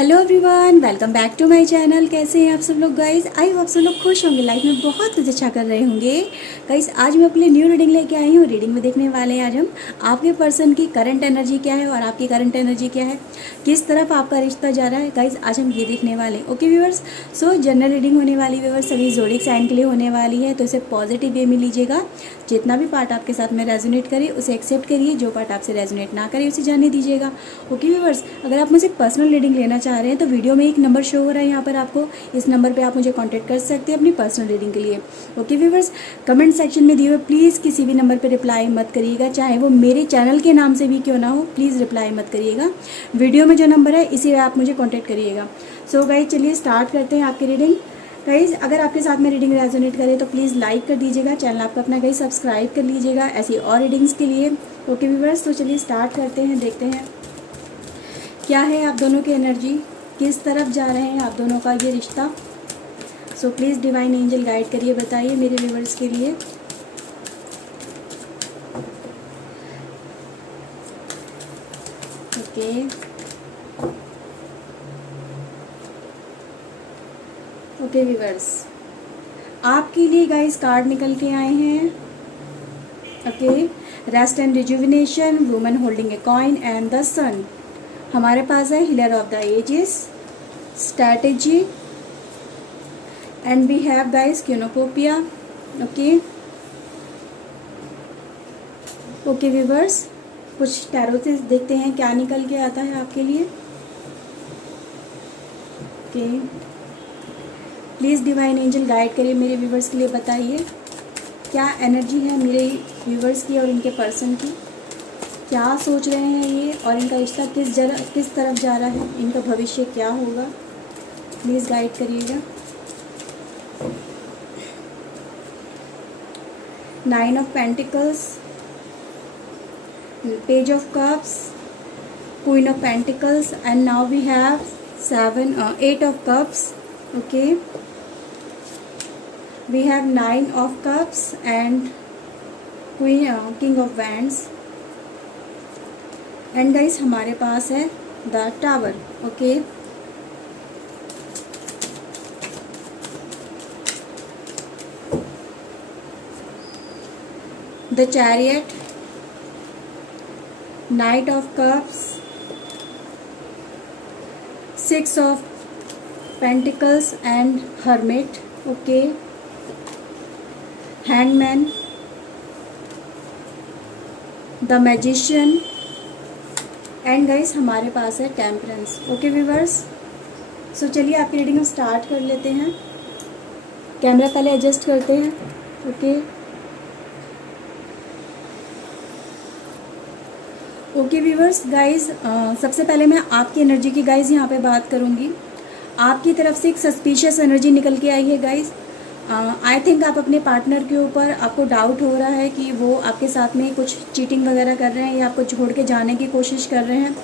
Hello everyone, welcome back to my channel. कैसे हैं आप सब लोग गाइस? आई होप सब लोग खुश होंगे, लाइफ में बहुत कुछ अच्छा कर रहे होंगे। गाइस आज मैं अपने लिए न्यू रीडिंग लेके आई हूँ। रीडिंग में देखने वाले हैं आज हम आपके पर्सन की करंट एनर्जी क्या है और आपकी करंट एनर्जी क्या है, किस तरफ आपका रिश्ता जा रहा है। गाइस आज हम ये देखने वाले हैं। ओके व्यूअर्स, सो जनरल रीडिंग होने वाली व्यूअर्स सभी ज़ोडिएक साइन के लिए होने वाली है, तो इसे पॉजिटिव वे में लीजिएगा। जितना भी पार्ट आपके साथ में रेजोनेट करे उसे एक्सेप्ट करिए, जो पार्ट आपसे रेजोनेट ना करे उसे जाने दीजिएगा। ओके व्यूअर्स, अगर आप मुझे पर्सनल रीडिंग लेना चाह रहे हैं तो वीडियो में एक नंबर शो हो रहा है यहाँ पर आपको, इस नंबर पे आप मुझे कांटेक्ट कर सकते हैं अपनी पर्सनल रीडिंग के लिए। ओके व्यूअर्स, कमेंट सेक्शन में दिए हुए प्लीज़ किसी भी नंबर पे रिप्लाई मत करिएगा, चाहे वो मेरे चैनल के नाम से भी क्यों ना हो, प्लीज़ रिप्लाई मत करिएगा। वीडियो में जो नंबर है इसी पे आप मुझे कॉन्टेक्ट करिएगा। सो गाइज चलिए स्टार्ट करते हैं आपकी रीडिंग। गाइज अगर आपके साथ में रीडिंग रेजोनेट करे तो प्लीज़ लाइक कर दीजिएगा, चैनल आपका अपना गाइज सब्सक्राइब कर लीजिएगा ऐसी और रीडिंग्स के लिए। ओके व्यूअर्स, तो चलिए स्टार्ट करते हैं, देखते हैं क्या है आप दोनों की एनर्जी, किस तरफ जा रहे हैं आप दोनों का ये रिश्ता। So please divine angel guide करिए, बताइए मेरे व्यूअर्स के लिए। ओके ओके व्यूअर्स, आपके लिए गाइस कार्ड निकल के आए हैं। Okay, rest and rejuvenation, woman holding a coin and the sun. हमारे पास है healer of the ages, strategy and we have guys क्यूनोपोपिया। ओके ओके व्यूअर्स, कुछ टैरो से देखते हैं क्या निकल के आता है आपके लिए। Okay, please divine angel guide करिए मेरे व्यूवर्स के लिए, बताइए क्या एनर्जी है मेरे व्यूवर्स की और इनके पर्सन की, क्या सोच रहे हैं ये और इनका रिश्ता किस तरफ जा रहा है, इनका भविष्य क्या होगा, प्लीज़ गाइड करिएगा। 9 of pentacles, page of cups, queen of pentacles and now we have 8 of cups. Okay, we have 9 of cups and king of wands and guys हमारे पास है the tower। Okay, the chariot, knight of cups, 6 of pentacles and hermit। Okay, hangman, the magician and guys हमारे पास है temperance. Okay viewers, सो चलिए आपकी reading हम start कर लेते हैं। कैमरा पहले एडजस्ट करते हैं। ओके ओके व्यूअर्स, गाइस सबसे पहले मैं आपकी एनर्जी की गाइस यहाँ पे बात करूँगी। आपकी तरफ से एक सस्पिशियस एनर्जी निकल के आई है गाइस। आई थिंक आप अपने पार्टनर के ऊपर आपको डाउट हो रहा है कि वो आपके साथ में कुछ चीटिंग वगैरह कर रहे हैं या आपको छोड़ के जाने की कोशिश कर रहे हैं।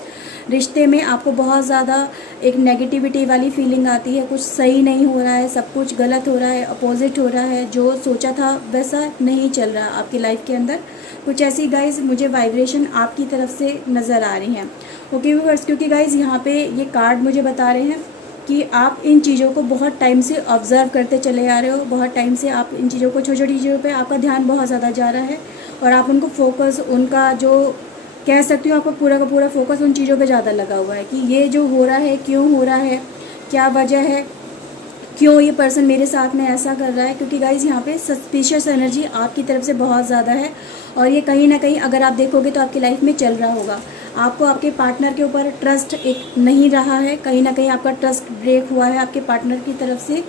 रिश्ते में आपको बहुत ज़्यादा एक नेगेटिविटी वाली फीलिंग आती है, कुछ सही नहीं हो रहा है, सब कुछ गलत हो रहा है, अपोजिट हो रहा है, जो सोचा था वैसा नहीं चल रहा आपकी लाइफ के अंदर। कुछ ऐसी गाइज मुझे वाइब्रेशन आपकी तरफ से नज़र आ रही हैं। ओके व्यूअर्स, क्योंकि गाइज यहाँ पे ये कार्ड मुझे बता रहे हैं कि आप इन चीज़ों को बहुत टाइम से ऑब्ज़र्व करते चले आ रहे हो, बहुत टाइम से आप इन चीज़ों को, छोटी छोटी चीज़ों पे आपका ध्यान बहुत ज़्यादा जा रहा है और आप उनको फोकस, उनका जो कह सकती हूँ आपका पूरा का पूरा फोकस उन चीज़ों पे ज़्यादा लगा हुआ है कि ये जो हो रहा है क्यों हो रहा है, क्या वजह है, क्यों ये पर्सन मेरे साथ में ऐसा कर रहा है। क्योंकि गाइज यहाँ पे सस्पिशियस एनर्जी आपकी तरफ से बहुत ज़्यादा है और ये कहीं ना कहीं अगर आप देखोगे तो आपकी लाइफ में चल रहा होगा। आपको आपके पार्टनर के ऊपर ट्रस्ट एक नहीं रहा है, कहीं ना कहीं आपका ट्रस्ट ब्रेक हुआ है आपके पार्टनर की तरफ से।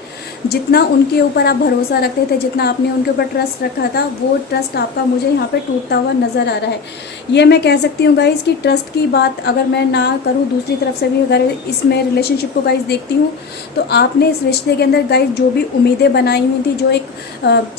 जितना उनके ऊपर आप भरोसा रखते थे, जितना आपने उनके ऊपर ट्रस्ट रखा था, वो ट्रस्ट आपका मुझे यहाँ पे टूटता हुआ नज़र आ रहा है। ये मैं कह सकती हूँ गाइज़ कि ट्रस्ट की बात अगर मैं ना करूँ, दूसरी तरफ से भी अगर इसमें रिलेशनशिप को गाइज़ देखती हूँ तो आपने इस रिश्ते के अंदर गाइज़ जो भी उम्मीदें बनाई हुई थी, जो एक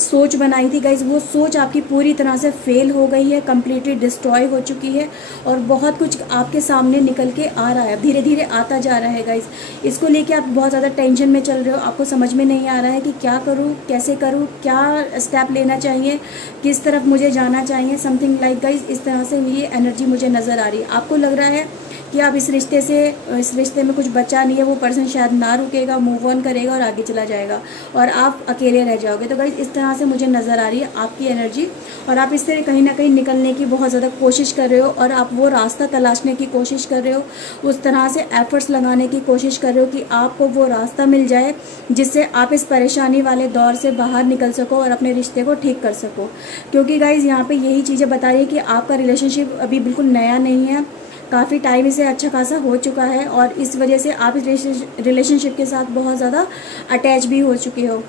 सोच बनाई थी गाइज़, वो सोच आपकी पूरी तरह से फेल हो गई है, कम्प्लीटली डिस्ट्रॉय हो चुकी है और बहुत कुछ आपके सामने निकल के आ रहा है, धीरे धीरे आता जा रहा है गाइस। इसको लेके आप बहुत ज़्यादा टेंशन में चल रहे हो, आपको समझ में नहीं आ रहा है कि क्या करूँ, कैसे करूँ, क्या स्टेप लेना चाहिए, किस तरफ मुझे जाना चाहिए, समथिंग लाइक गाइस इस तरह से ये एनर्जी मुझे नज़र आ रही है। आपको लग रहा है कि अब इस रिश्ते में कुछ बचा नहीं है, वो पर्सन शायद ना रुकेगा, मूव ऑन करेगा और आगे चला जाएगा और आप अकेले रह जाओगे। तो गाइस इस तरह से मुझे नज़र आ रही है आपकी एनर्जी, और आप इससे कहीं ना कहीं निकलने की बहुत ज़्यादा कोशिश कर रहे हो और आप वो रास्ता तलाशने की कोशिश कर रहे हो, उस तरह से एफर्ट्स लगाने की कोशिश कर रहे हो कि आपको वो रास्ता मिल जाए जिससे आप इस परेशानी वाले दौर से बाहर निकल सको और अपने रिश्ते को ठीक कर सको। क्योंकि गाइज़ यहाँ पे यही चीज़ें बता रही है कि आपका रिलेशनशिप अभी बिल्कुल नया नहीं है, काफ़ी टाइम इसे अच्छा खासा हो चुका है और इस वजह से आप इस रिलेशनशिप के साथ बहुत ज़्यादा अटैच भी हो चुके हो।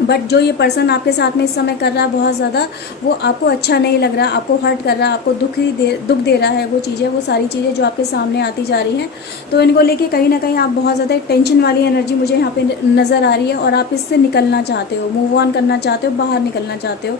बट जो ये पर्सन आपके साथ में इस समय कर रहा है बहुत ज़्यादा, वो आपको अच्छा नहीं लग रहा, आपको हर्ट कर रहा है, आपको दुख दे रहा है, वो चीज़ें, वो सारी चीज़ें जो आपके सामने आती जा रही हैं। तो इनको लेके कहीं ना कहीं आप बहुत ज़्यादा टेंशन वाली एनर्जी मुझे यहाँ पे नज़र आ रही है और आप इससे निकलना चाहते हो, मूव ऑन करना चाहते हो, बाहर निकलना चाहते हो।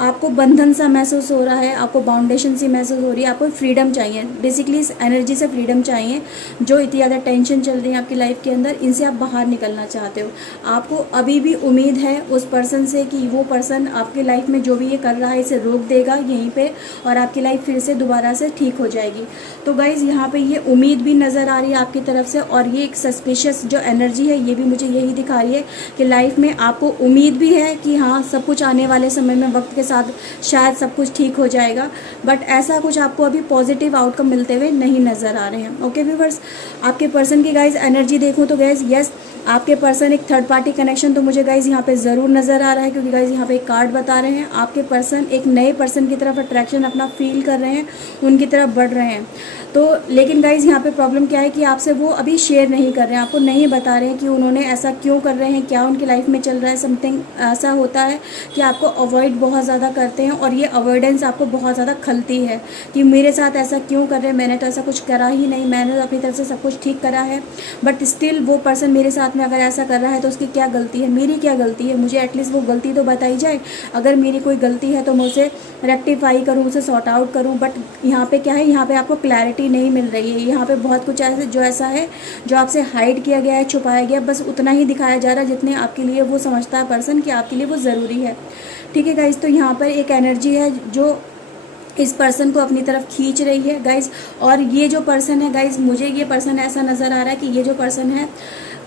आपको बंधन सा महसूस हो रहा है, आपको बाउंडेशन सी महसूस हो रही है, आपको फ्रीडम चाहिए। बेसिकली इस एनर्जी से फ्रीडम चाहिए। जो इतनी ज़्यादा टेंशन चल रही है आपकी लाइफ के अंदर, इनसे आप बाहर निकलना चाहते हो। आपको अभी भी उम्मीद है उस पर्सन से कि वो पर्सन आपकी लाइफ में जो भी ये कर रहा है इसे रोक देगा यहीं पे और आपकी लाइफ फिर से दोबारा से ठीक हो जाएगी। तो गाइज़ यहाँ पे ये उम्मीद भी नज़र आ रही है आपकी तरफ से, और ये एक सस्पिशियस जो एनर्जी है ये भी मुझे यही दिखा रही है कि लाइफ में आपको उम्मीद भी है कि हाँ सब कुछ आने वाले समय में वक्त के साथ शायद सब कुछ ठीक हो जाएगा। बट ऐसा कुछ आपको अभी पॉजिटिव आउटकम मिलते हुए नहीं नज़र आ रहे हैं। ओके व्यूअर्स, आपके पर्सन की गाइज़ एनर्जी देखूँ तो गाइज़ यस, आपके पर्सन एक थर्ड पार्टी कनेक्शन तो मुझे गाइज़ यहाँ पे ज़रूर नज़र आ रहा है, क्योंकि गाइज़ यहाँ पे एक कार्ड बता रहे हैं आपके पर्सन एक नए पर्सन की तरफ अट्रैक्शन अपना फील कर रहे हैं, उनकी तरफ बढ़ रहे हैं। तो लेकिन गाइज़ यहाँ पे प्रॉब्लम क्या है कि आपसे वो अभी शेयर नहीं कर रहे हैं, आपको नहीं बता रहे हैं कि उन्होंने ऐसा क्यों कर रहे हैं, क्या उनकी लाइफ में चल रहा है। समथिंग ऐसा होता है कि आपको अवॉइड बहुत ज़्यादा करते हैं और ये अवॉइडेंस आपको बहुत ज़्यादा खलती है कि मेरे साथ ऐसा क्यों कर रहे हैं, मैंने तो ऐसा कुछ करा ही नहीं, मैंने तो अपनी तरफ से सब कुछ ठीक करा है, बट स्टिल वो पर्सन मेरे साथ में अगर ऐसा कर रहा है तो उसकी क्या गलती है, मेरी क्या गलती है, मुझे एटलीस्ट वो गलती तो बताई जाए। अगर मेरी कोई गलती है तो मैं उसे रेक्टिफाई करूँ, उसे सॉर्ट आउट करूँ। बट यहाँ पे क्या है, यहाँ पे आपको क्लैरिटी नहीं मिल रही है। यहाँ पे बहुत कुछ ऐसा है जो आपसे हाइड किया गया है, छुपाया गया, बस उतना ही दिखाया जा रहा है जितने आपके लिए वो समझता है पर्सन कि आपके लिए वो ज़रूरी है। ठीक है गाइज़, तो यहाँ पर एक एनर्जी है जो इस पर्सन को अपनी तरफ खींच रही है गाइज़। और ये जो पर्सन है गाइज़, मुझे ये पर्सन ऐसा नज़र आ रहा है कि ये जो पर्सन है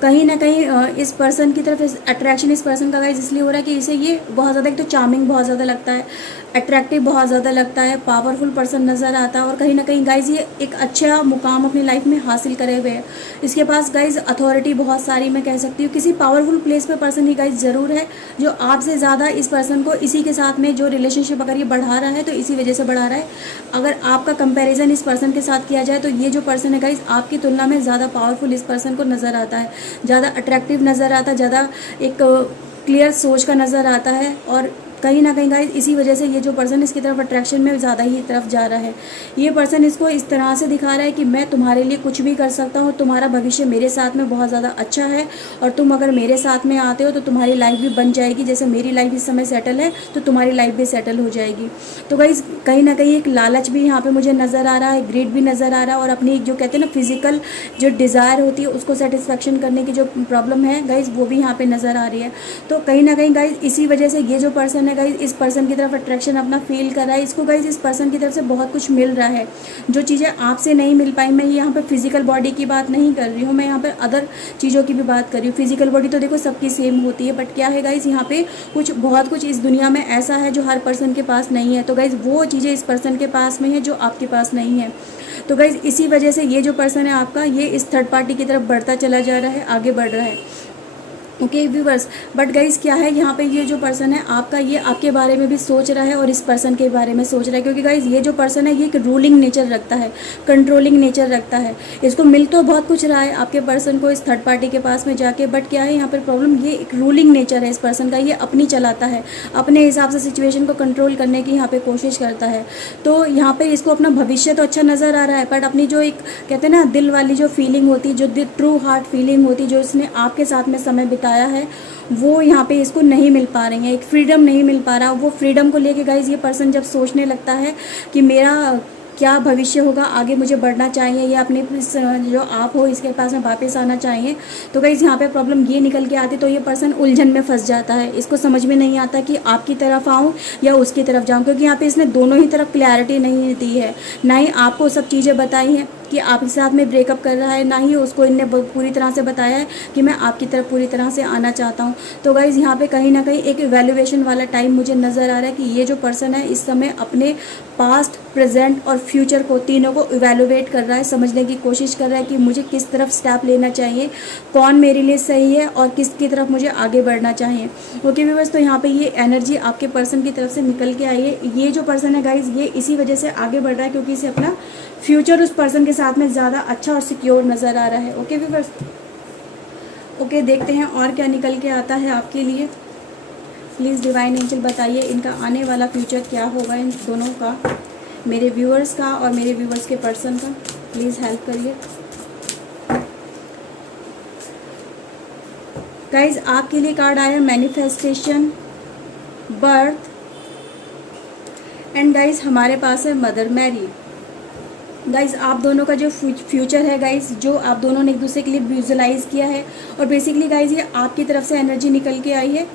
कहीं ना कहीं इस पर्सन की तरफ अट्रैक्शन इस पर्सन का गाइज इसलिए हो रहा है कि इसे ये बहुत ज़्यादा, एक तो चार्मिंग बहुत ज़्यादा लगता है, अट्रैक्टिव बहुत ज़्यादा लगता है, पावरफुल पर्सन नज़र आता है और कहीं ना कहीं गाइज ये एक अच्छा मुकाम अपनी लाइफ में हासिल करे हुए है। इसके पास गाइज अथॉरिटी बहुत सारी, मैं कह सकती हूँ किसी पावरफुल प्लेस पे पर्सन ही गाइज ज़रूर है जो आपसे ज़्यादा इस पर्सन को, इसी के साथ में जो रिलेशनशिप अगर ये बढ़ा रहा है तो इसी वजह से बढ़ा रहा है। अगर आपका कंपैरिजन इस पर्सन के साथ किया जाए तो ये जो पर्सन है गाइज आपकी तुलना में ज़्यादा पावरफुल इस पर्सन को नज़र आता है, ज़्यादा अट्रैक्टिव नज़र आता है, ज़्यादा एक क्लियर सोच का नज़र आता है। और कहीं ना कहीं गाइज इसी वजह से ये जो पर्सन इसकी तरफ अट्रैक्शन में ज़्यादा ही तरफ जा रहा है। ये पर्सन इसको इस तरह से दिखा रहा है कि मैं तुम्हारे लिए कुछ भी कर सकता हूँ, तुम्हारा भविष्य मेरे साथ में बहुत ज़्यादा अच्छा है और तुम अगर मेरे साथ में आते हो तो तुम्हारी लाइफ भी बन जाएगी, जैसे मेरी लाइफ इस समय सेटल है तो तुम्हारी लाइफ भी सेटल हो जाएगी। तो गाइज कहीं ना कहीं एक लालच भी यहाँ पर मुझे नज़र आ रहा है, ग्रीड भी नज़र आ रहा है और अपनी जो कहते हैं ना फिजिकल जो डिज़ायर होती है उसको सेटिस्फेक्शन करने की जो प्रॉब्लम है गाइज वो भी यहाँ पर नज़र आ रही है। तो कहीं ना कहीं गाइज इसी वजह से ये जो पर्सन है गाइज इस पर्सन की तरफ अट्रैक्शन अपना फील कर रहा है। इसको गाइज इस पर्सन की तरफ से बहुत कुछ मिल रहा है जो चीज़ें आपसे नहीं मिल पाई। मैं यहाँ पर फिजिकल बॉडी की बात नहीं कर रही हूँ, मैं यहाँ पर अदर चीज़ों की भी बात कर रही हूँ। फिजिकल बॉडी तो देखो सबकी सेम होती है, बट क्या है गाइज यहाँ पे बहुत कुछ इस दुनिया में ऐसा है जो हर पर्सन के पास नहीं है। तो गाइज वो चीज़ें इस पर्सन के पास में है जो आपके पास नहीं है। तो गाइज इसी वजह से ये जो पर्सन है आपका, ये इस थर्ड पार्टी की तरफ बढ़ता चला जा रहा है, आगे बढ़ रहा है। ओके व्यूवर्स, बट गाइज क्या है यहाँ पे ये जो पर्सन है आपका, ये आपके बारे में भी सोच रहा है और इस पर्सन के बारे में सोच रहा है, क्योंकि गाइज ये जो पर्सन है ये एक रूलिंग नेचर रखता है, कंट्रोलिंग नेचर रखता है। इसको मिल तो बहुत कुछ रहा है आपके पर्सन को इस थर्ड पार्टी के पास में जाके, बट क्या है यहाँ पर प्रॉब्लम, ये एक रूलिंग नेचर है इस पर्सन का, ये अपनी चलाता है, अपने हिसाब से सिचुएशन को कंट्रोल करने की यहाँ पे कोशिश करता है। तो यहाँ पे इसको अपना भविष्य तो अच्छा नज़र आ रहा है, बट अपनी जो एक कहते हैं ना दिल वाली जो फीलिंग होती है, जो ट्रू हार्ट फीलिंग होती है, जो इसने आपके साथ में समय बिताया है, वो यहाँ पे इसको नहीं मिल पा रही है, एक फ्रीडम नहीं मिल पा रहा। वो फ्रीडम को लेके गाइज ये पर्सन जब सोचने लगता है कि मेरा क्या भविष्य होगा, आगे मुझे बढ़ना चाहिए या अपने जो आप हो इसके पास में वापस आना चाहिए, तो गाइज यहाँ पे प्रॉब्लम ये निकल के आती, तो ये पर्सन उलझन में फंस जाता है। इसको समझ में नहीं आता कि आपकी तरफ आऊँ या उसकी तरफ जाऊँ, क्योंकि यहाँ पे इसने दोनों ही तरफ क्लैरिटी नहीं दी है, ना ही आपको सब चीज़ें बताई हैं, कि आपके साथ में ब्रेकअप कर रहा है, ना ही उसको इनने पूरी तरह से बताया है कि मैं आपकी तरफ पूरी तरह से आना चाहता हूँ। तो गाइज़ यहाँ पे कहीं ना कहीं एक इवैल्यूएशन वाला टाइम मुझे नज़र आ रहा है कि ये जो पर्सन है इस समय अपने पास्ट, प्रेजेंट और फ्यूचर को, तीनों को इवैल्यूएट कर रहा है, समझने की कोशिश कर रहा है कि मुझे किस तरफ स्टेप लेना चाहिए, कौन मेरे लिए सही है और किसकी तरफ मुझे आगे बढ़ना चाहिए। ओके व्यूअर्स, तो यहाँ पे ये एनर्जी आपके पर्सन की तरफ से निकल के आई है। ये जो पर्सन है गाइज, ये इसी वजह से आगे बढ़ रहा है क्योंकि इसे अपना फ्यूचर उस पर्सन के साथ में ज़्यादा अच्छा और सिक्योर नज़र आ रहा है। ओके व्यूअर्स, ओके देखते हैं और क्या निकल के आता है आपके लिए। प्लीज़ डिवाइन एंजल बताइए इनका आने वाला फ्यूचर क्या होगा, इन दोनों का, मेरे व्यूअर्स का और मेरे व्यूअर्स के पर्सन का। प्लीज़ हेल्प करिए गाइज। आपके लिए कार्ड आया मैनिफेस्टेशन, बर्थ एंड गाइज हमारे पास है मदर मैरी। गाइज आप दोनों का जो फ्यूचर है गाइज, जो आप दोनों ने एक दूसरे के लिए विजुलाइज किया है, और बेसिकली गाइज ये आपकी तरफ से एनर्जी निकल के आई है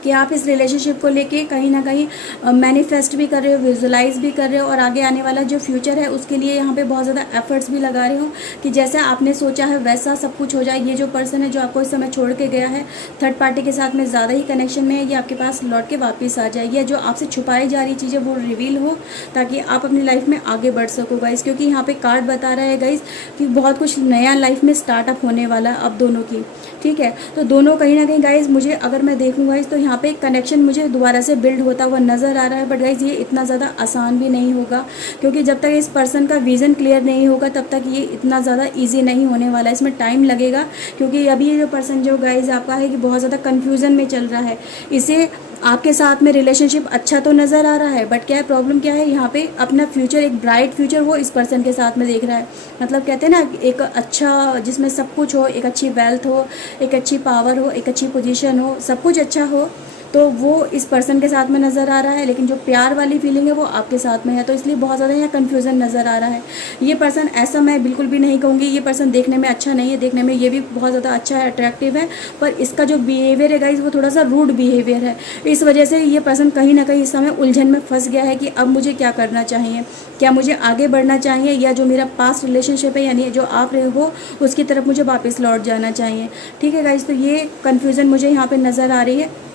कि आप इस रिलेशनशिप को लेके कहीं ना कहीं मैनिफेस्ट भी कर रहे हो, विजुलाइज भी कर रहे हो, और आगे आने वाला जो फ्यूचर है उसके लिए यहाँ पे बहुत ज़्यादा एफर्ट्स भी लगा रहे हो कि जैसा आपने सोचा है वैसा सब कुछ हो जाए। ये जो पर्सन है जो आपको इस समय छोड़ के गया है, थर्ड पार्टी के साथ में ज़्यादा ही कनेक्शन में है, ये आपके पास लौट के वापस आ जाए। ये जो आपसे छुपाई जा रही चीज़ें वो रिवील हो ताकि आप अपनी लाइफ में आगे बढ़ सको गाइज। क्योंकि यहाँ पे कार्ड बता रहा है गाइज कि बहुत कुछ नया लाइफ में स्टार्टअप होने वाला है अब दोनों की, ठीक है। तो दोनों कहीं ना कहीं गाइज, मुझे अगर मैं देखूँ गाइज तो यहाँ पे कनेक्शन मुझे दोबारा से बिल्ड होता हुआ नज़र आ रहा है। बट गाइज ये इतना ज़्यादा आसान भी नहीं होगा क्योंकि जब तक इस पर्सन का विज़न क्लियर नहीं होगा तब तक ये इतना ज़्यादा इजी नहीं होने वाला है, इसमें टाइम लगेगा। क्योंकि अभी ये जो पर्सन जो गाइज आपका है कि बहुत ज़्यादा कन्फ्यूज़न में चल रहा है, इसे आपके साथ में रिलेशनशिप अच्छा तो नज़र आ रहा है बट क्या है, प्रॉब्लम क्या है, यहाँ पे अपना फ्यूचर, एक ब्राइट फ्यूचर वो इस पर्सन के साथ में देख रहा है। मतलब कहते हैं ना, एक अच्छा जिसमें सब कुछ हो, एक अच्छी वेल्थ हो, एक अच्छी पावर हो, एक अच्छी पोजीशन हो, सब कुछ अच्छा हो, तो वो इस पर्सन के साथ में नज़र आ रहा है। लेकिन जो प्यार वाली फीलिंग है वो आपके साथ में है, तो इसलिए बहुत ज़्यादा यहाँ कन्फ्यूज़न नज़र आ रहा है। ये पर्सन, ऐसा मैं बिल्कुल भी नहीं कहूँगी ये पर्सन देखने में अच्छा नहीं है, देखने में ये भी बहुत ज़्यादा अच्छा है, अट्रैक्टिव है, पर इसका जो बिहेवियर है गाइज वो थोड़ा सा रूड बिहेवियर है। इस वजह से ये पर्सन कहीं ना कहीं इस समय उलझन में फंस गया है कि अब मुझे क्या करना चाहिए, क्या मुझे आगे बढ़ना चाहिए या जो मेरा पास्ट रिलेशनशिप है यानी जो आप रहे हो उसकी तरफ मुझे वापस लौट जाना चाहिए। ठीक है गाइज, तो ये कन्फ्यूज़न मुझे यहाँ पर नज़र आ रही है।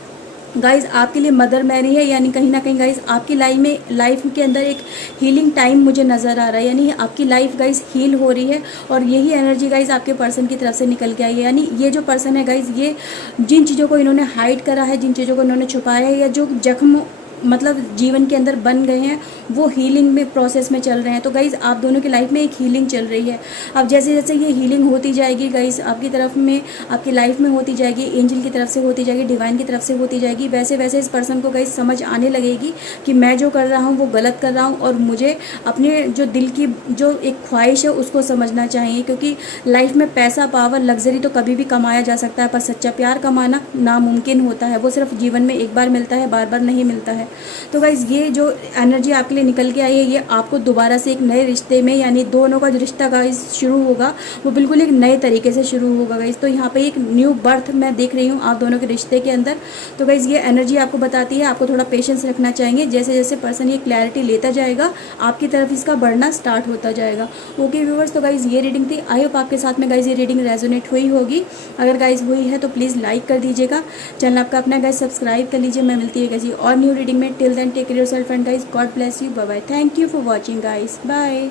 गाइज़ आपके लिए मदर मैरी है, यानी कहीं ना कहीं गाइज़ आपकी लाइफ के अंदर एक हीलिंग टाइम मुझे नज़र आ रहा है, यानी आपकी लाइफ गाइज़ हील हो रही है। और यही एनर्जी गाइज़ आपके पर्सन की तरफ से निकल के आई है। यानी ये जो पर्सन है गाइज़, ये जिन चीज़ों को इन्होंने हाइड करा है, जिन चीज़ों को इन्होंने छुपाया है, या जो जख्म मतलब जीवन के अंदर बन गए हैं, वो हीलिंग में प्रोसेस में चल रहे हैं। तो गाइज़ आप दोनों की लाइफ में एक हीलिंग चल रही है। अब जैसे जैसे ये हीलिंग होती जाएगी गाइज़ आपकी तरफ में, आपकी लाइफ में होती जाएगी, एंजल की तरफ से होती जाएगी, डिवाइन की तरफ से होती जाएगी, वैसे वैसे इस पर्सन को गाइज़ समझ आने लगेगी कि मैं जो कर रहा हूँ वो गलत कर रहा हूँ और मुझे अपने जो दिल की जो एक ख्वाहिश है उसको समझना चाहिए। क्योंकि लाइफ में पैसा, पावर, लग्जरी तो कभी भी कमाया जा सकता है, पर सच्चा प्यार कमाना नामुमकिन होता है। वो सिर्फ जीवन में एक बार मिलता है, बार बार नहीं मिलता है। तो गाइज़ ये जो एनर्जी आपके लिए निकल के आई है, ये आपको दोबारा से एक नए रिश्ते में, यानी दोनों का जो रिश्ता गाइज़ शुरू होगा वो बिल्कुल एक नए तरीके से शुरू होगा गाइज़। तो यहाँ पे एक न्यू बर्थ मैं देख रही हूँ आप दोनों के रिश्ते के अंदर। तो गाइज़ ये एनर्जी आपको बताती है आपको थोड़ा पेशेंस रखना चाहिए। जैसे जैसे पर्सन ये क्लैरिटी लेता जाएगा आपकी तरफ इसका बढ़ना स्टार्ट होता जाएगा। ओके व्यूअर्स, तो गाइज़ ये रीडिंग थी। आई होप आपके साथ में गाइज़ ये रीडिंग रेजोनेट हुई होगी। अगर गाइज़ हुई है तो प्लीज़ लाइक कर दीजिएगा, चैनल आपका अपना गाइज़ सब्सक्राइब कर लीजिए। मैं मिलती है गाइज़ और न्यू रीडिंग में। Till then take care yourself and guys God bless you, bye bye. Thank you for watching guys, bye.